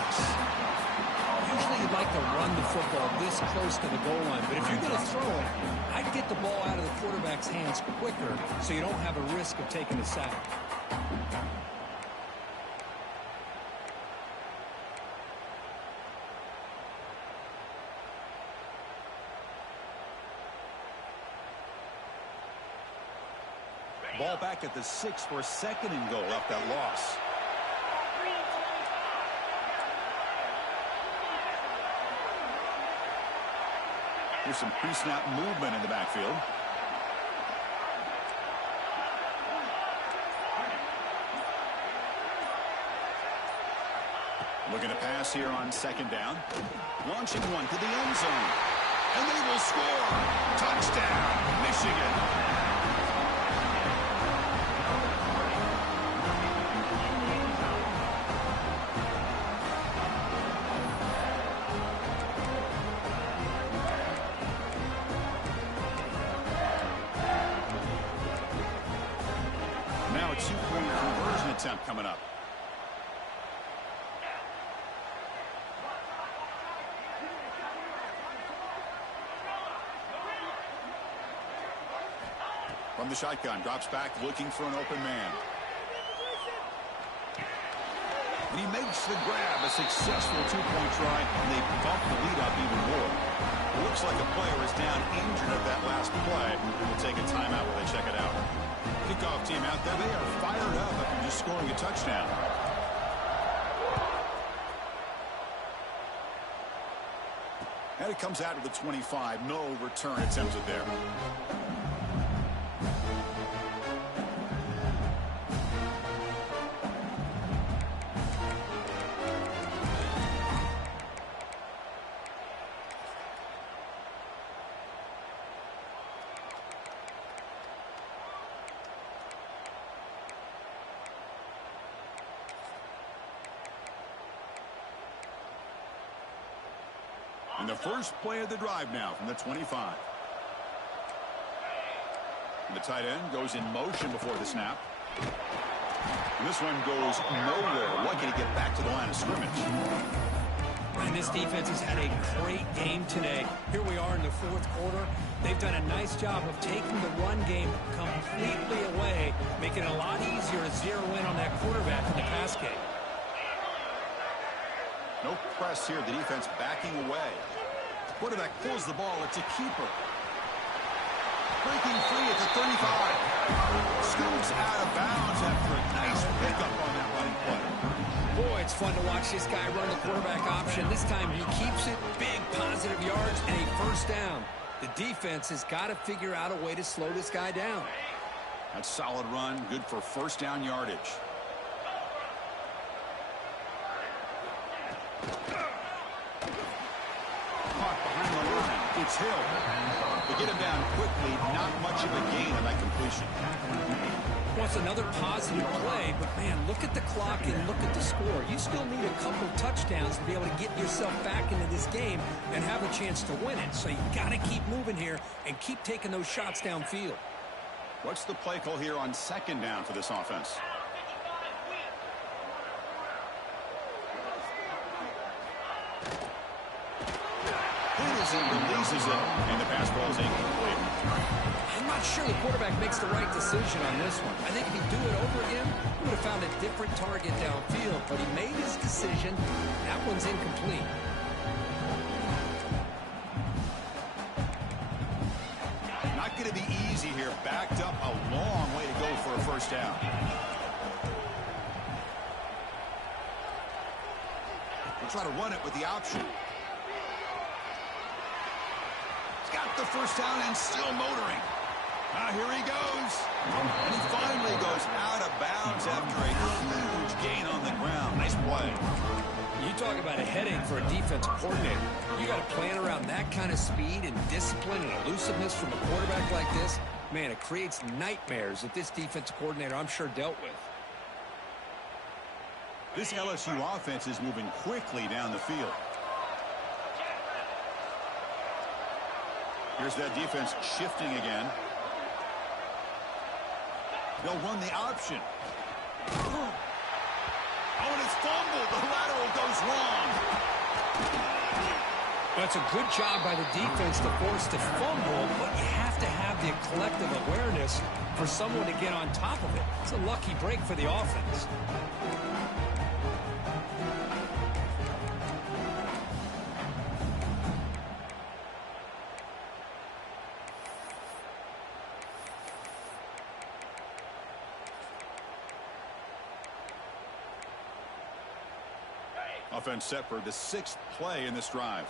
Usually you'd like to run the football this close to the goal line, but if you're going to throw it, I'd get the ball out of the quarterback's hands quicker so you don't have a risk of taking a sack. Ball back at the 6 for a second and goal off that loss. Here's some pre-snap movement in the backfield. Looking to pass here on second down. Launching one to the end zone. And they will score. Touchdown, Michigan. Now a two-point conversion attempt coming up. From the shotgun, drops back, looking for an open man. And he makes the grab, a successful two-point try, and they bump the lead up even more. It looks like a player is down injured at that last play. We'll take a timeout while they check it out. Kickoff team out there, they are fired up after just scoring a touchdown. And it comes out of the 25. No return attempted there. And the first play of the drive now from the 25. And the tight end goes in motion before the snap. And this one goes nowhere. Lucky to get back to the line of scrimmage. And this defense has had a great game today. Here we are in the fourth quarter. They've done a nice job of taking the run game completely away, making it a lot easier to zero in on that quarterback in the pass game. No press here. The defense backing away. Quarterback pulls the ball. It's a keeper. Breaking free at the 35. Scoots out of bounds after a nice pickup on that running play. Boy, it's fun to watch this guy run the quarterback option. This time he keeps it. Big positive yards and a first down. The defense has got to figure out a way to slow this guy down. That's solid run. Good for first down yardage. It's Hill. They get him down quickly. Not much of a gain on that completion. Well, it's another positive play, but man, look at the clock and look at the score. You still need a couple touchdowns to be able to get yourself back into this game and have a chance to win it. So you got to keep moving here and keep taking those shots downfield. What's the play call here on second down for this offense? He releases it, and the pass ball is incomplete. I'm not sure the quarterback makes the right decision on this one. I think if he'd do it over again, he would have found a different target downfield, but he made his decision. That one's incomplete. Not going to be easy here. Backed up a long way to go for a first down. We'll try to run it with the option. Got the first down and still motoring. Here he goes. And he finally goes out of bounds after a huge gain on the ground. Nice play. You talk about a headache for a defensive coordinator. You got to plan around that kind of speed and discipline and elusiveness from a quarterback like this. Man, it creates nightmares that this defensive coordinator, I'm sure, dealt with. This LSU offense is moving quickly down the field. Here's that defense shifting again. They'll run the option. Oh, and it's fumbled. The lateral goes wrong. That's a good job by the defense to force the fumble, but you have to have the collective awareness for someone to get on top of it. It's a lucky break for the offense. Offense set for the 6th play in this drive.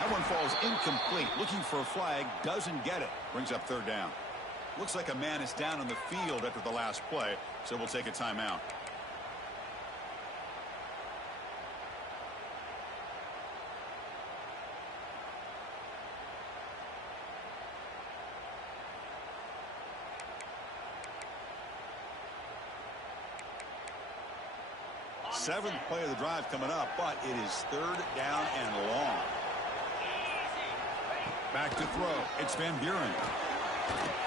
That one falls incomplete. Looking for a flag. Doesn't get it. Brings up 3rd down. Looks like a man is down on the field after the last play, so we'll take a timeout. Seventh play of the drive coming up, but it is 3rd down and long. Back to throw. It's Van Buren.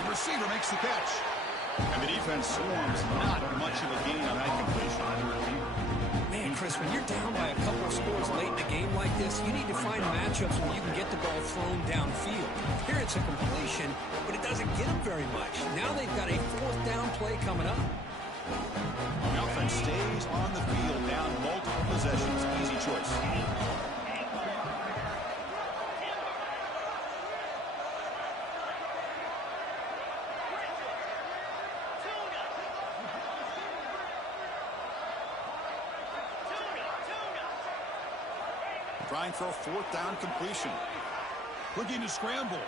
The receiver makes the catch. And the defense swarms. Not much of a gain on that completion. Man, Chris, when you're down by a couple of scores late in a game like this, you need to find matchups where you can get the ball thrown downfield. Here it's a completion, but it doesn't get them very much. Now they've got a 4th down play coming up. The offense stays on the field, down multiple possessions. Easy choice. Trying for a 4th down completion. Looking to scramble.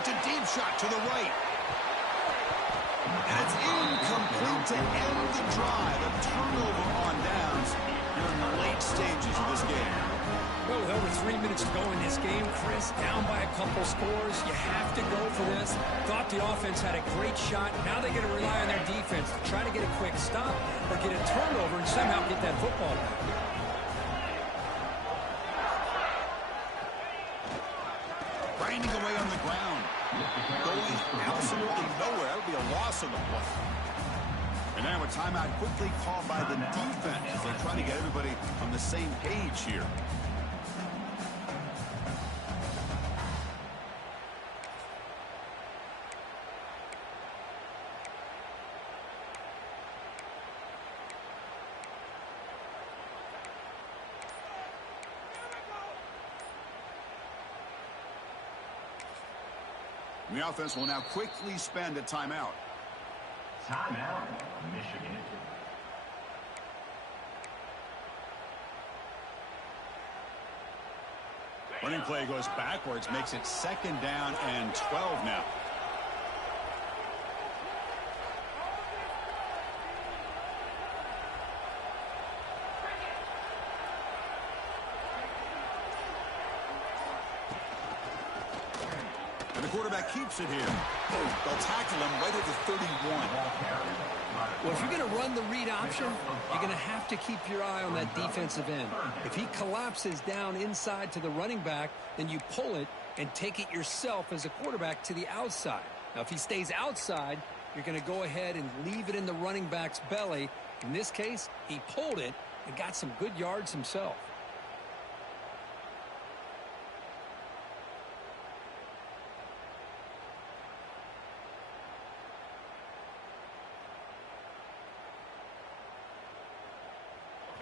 It's a deep shot to the right. And it's incomplete to end the drive. A turnover on downs here in the late stages of this game. Well, with over 3 minutes to go in this game, Chris, down by a couple scores, you have to go for this. Thought the offense had a great shot. Now they got to rely on their defense to try to get a quick stop or get a turnover and somehow get that football back. Grinding away on the ground. Going absolutely nowhere. That would be a loss on the play. And now a timeout quickly called by the defense as they're trying to get everybody on the same page here. The offense will now quickly spend a timeout. Timeout, Michigan. Running play goes backwards, makes it 2nd down and 12 now. And the quarterback keeps it here. They'll tackle him right at the 31. Well, if you're going to run the read option, you're going to have to keep your eye on that defensive end. If he collapses down inside to the running back, then you pull it and take it yourself as a quarterback to the outside. Now, if he stays outside, you're going to go ahead and leave it in the running back's belly. In this case, he pulled it and got some good yards himself.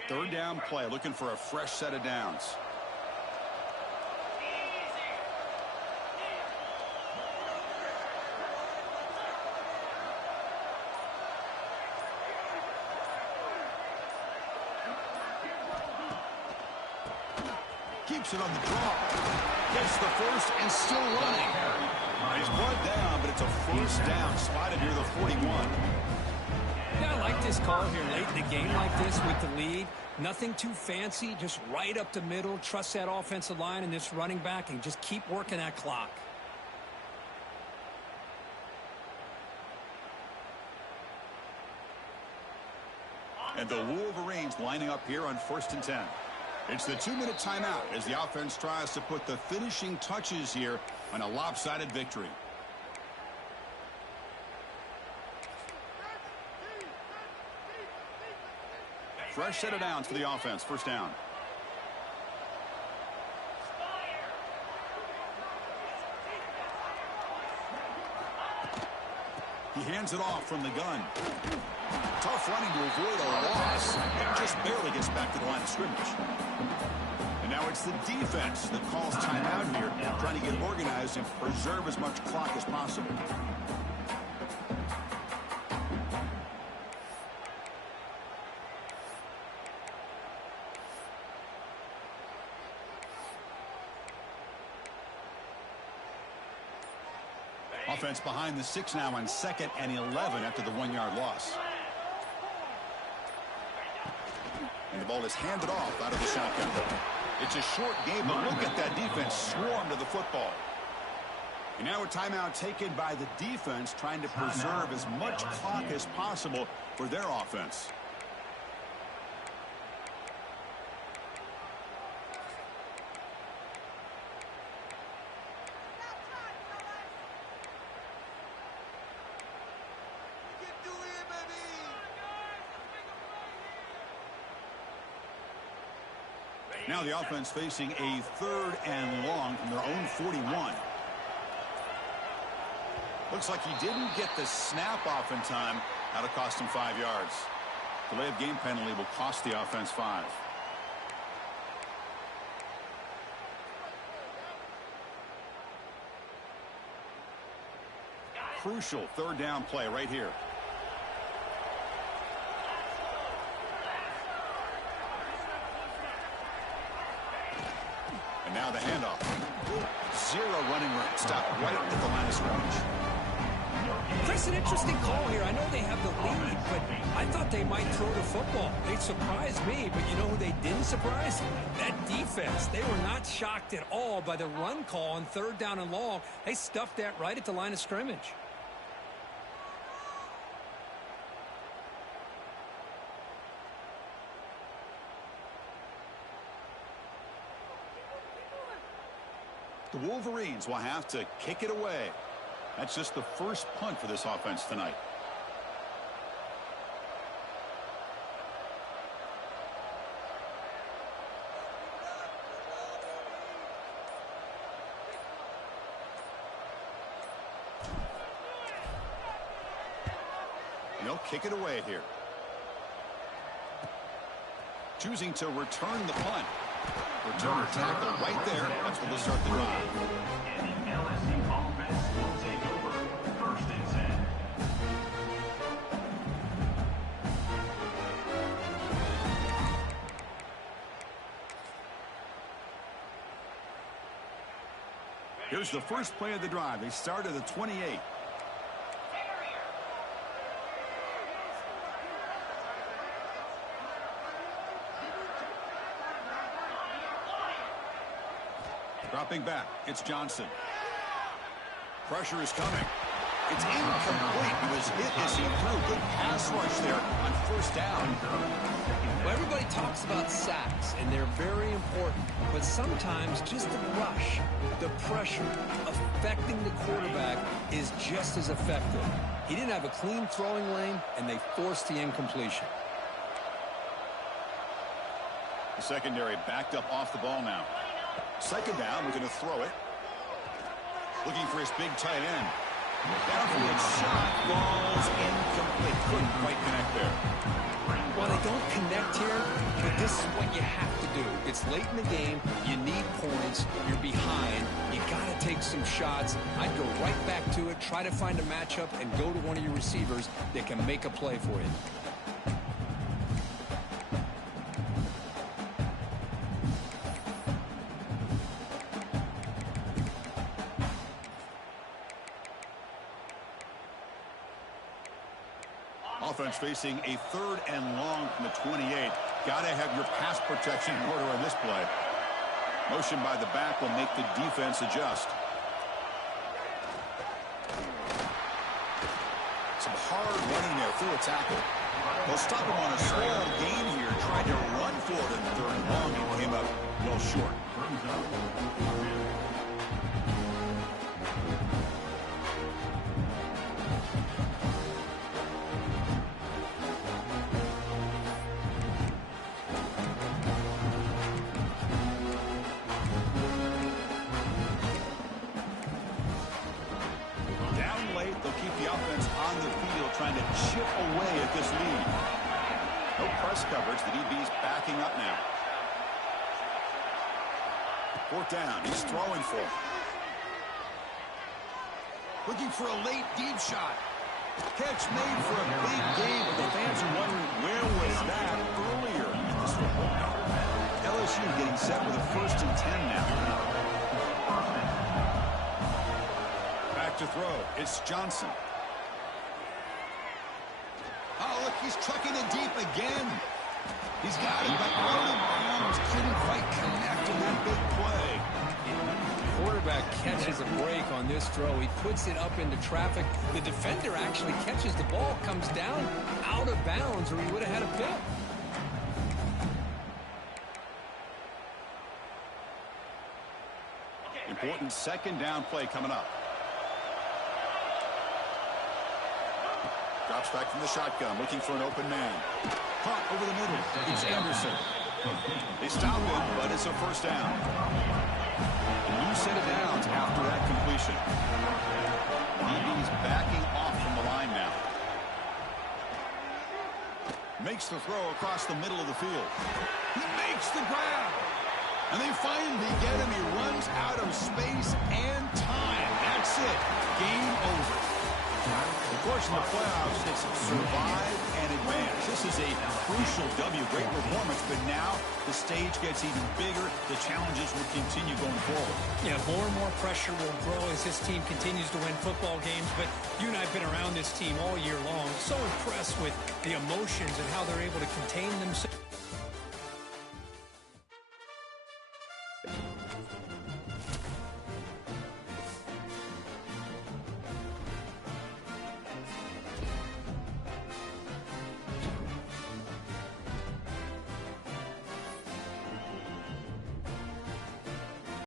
Third down play, looking for a fresh set of downs. Keeps it on the draw. Gets the first and still running. He's brought down, but it's a first down spotted near the 41. Yeah, I like this call here late in the game like this with the lead. Nothing too fancy, just right up the middle. Trust that offensive line and this running back and just keep working that clock. And the Wolverines lining up here on 1st and 10. It's the 2-minute timeout as the offense tries to put the finishing touches here on a lopsided victory. Fresh set of downs for the offense. First down. He hands it off from the gun. Tough running to avoid a loss. And just barely gets back to the line of scrimmage. And now it's the defense that calls timeout here, trying to get organized and preserve as much clock as possible. Offense behind the 6 now on 2nd and 11 after the 1-yard loss. And the ball is handed off out of the shotgun. It's a short game, but look at that defense swarm to the football. And now a timeout taken by the defense, trying to preserve as much clock as possible for their offense. Now the offense facing a 3rd and long from their own 41. Looks like he didn't get the snap off in time. That'll cost him 5 yards. Delay of game penalty will cost the offense 5. Crucial 3rd down play right here. And now the handoff. 0 running room. Stopped right at the line of scrimmage. Chris, an interesting call here. I know they have the lead, but I thought they might throw the football. They surprised me, but you know who they didn't surprise? That defense. They were not shocked at all by the run call on 3rd down and long. They stuffed that right at the line of scrimmage. The Wolverines will have to kick it away. That's just the first punt for this offense tonight. They'll kick it away here. Choosing to return the punt. Returner tackle right there. That's where they'll start the drive. And the LSU offense will take over 1st and 10. Here's the first play of the drive. They start at the 28. Dropping back, it's Johnson. Pressure is coming. It's incomplete. He was hit as he threw. Good pass rush there on 1st down. Well, everybody talks about sacks, and they're very important. But sometimes just the rush, the pressure, affecting the quarterback is just as effective. He didn't have a clean throwing lane, and they forced the incompletion. The secondary backed up off the ball now. 2nd down, we're going to throw it. Looking for his big tight end. Downfield shot, falls incomplete. Couldn't quite connect there. Well, they don't connect here, but this is what you have to do. It's late in the game. You need points. You're behind. You got to take some shots. I'd go right back to it, try to find a matchup, and go to one of your receivers that can make a play for you. Offense facing a 3rd and long from the 28. Got to have your pass protection in order on this play. Motion by the back will make the defense adjust. Some hard running there through a tackle. They'll stop him on a small gain here. Tried to run for it in 3rd and long and came up well short. Trying to chip away at this lead. No press coverage. The DB's backing up now. Fourth down. He's throwing for it. Looking for a late deep shot. Catch made for a big gain, but the fans are wondering where was that earlier in this football. LSU getting set with a 1st and 10 now. Back to throw. It's Johnson. Oh, look, he's trucking it deep again. He's got it, but out of bounds. Couldn't quite connect in that big play. Quarterback catches a break on this throw. He puts it up into traffic. The defender actually catches the ball, comes down out of bounds, or he would have had a pick. Important 2nd down play coming up. Drops back from the shotgun, looking for an open man. Caught over the middle. It's Anderson. They stop him, but it's a 1st down. A new set of downs after that completion. DB's backing off from the line now. Makes the throw across the middle of the field. He makes the grab. And they finally get him. He runs out of space and time. That's it. Game over. Of course, in the playoffs, it's survive and advance. This is a crucial W. Great performance, but now the stage gets even bigger. The challenges will continue going forward. Yeah, more and more pressure will grow as this team continues to win football games. But you and I have been around this team all year long. So impressed with the emotions and how they're able to contain themselves.